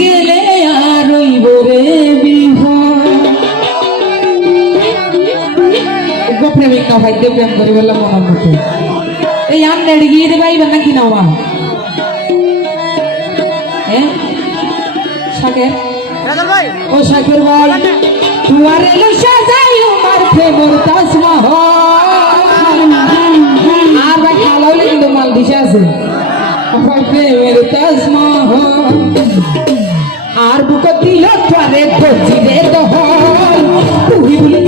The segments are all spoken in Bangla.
গেলে আর রইব রে বিহ প্রেমিক না ভাইতে প্রেম করি বললাম মনের মতো এই আম নেড়ে গিয়ে দেবে আইবেন নাকি নাওয়া হ্যাঁ শাকের ও শাকের ভাই তুয়ার এলো সাজাই উমার ফেবর তাজমহল আর ভাই খালাও কিন্তু মাল দিশে আছে প্রেমের তাজমহল আর বুক দিল তোরে খোঁজিরে দহল তুই ভুলে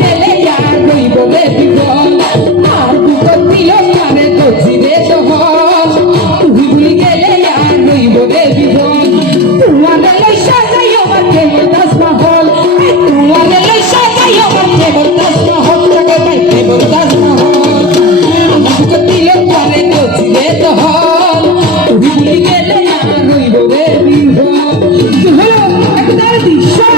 একটা দিশা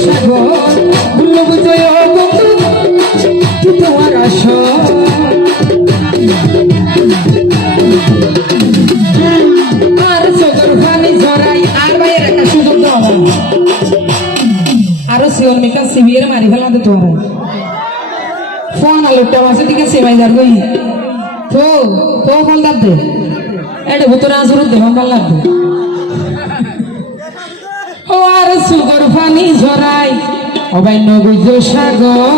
সাগর বন্ধু তুই তোমার আসর আর সুন্দর পানি ঝরাই আর ভাইয়ের একটা সুযোগ দেওয়া হয়। আরও শিওর মেকা সিবিএর মারি ফেলাম তো তোমার ফোন আলো টমাসে দিকে সেবাই যার গই তো তো ফল দাতে এটা ভুতরে আসর দে ভালো লাগবে পানি ঝরাই। অবাই নগজ সাগর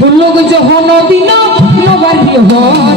দুর্লগুজ যখন দিন নবার বিহর।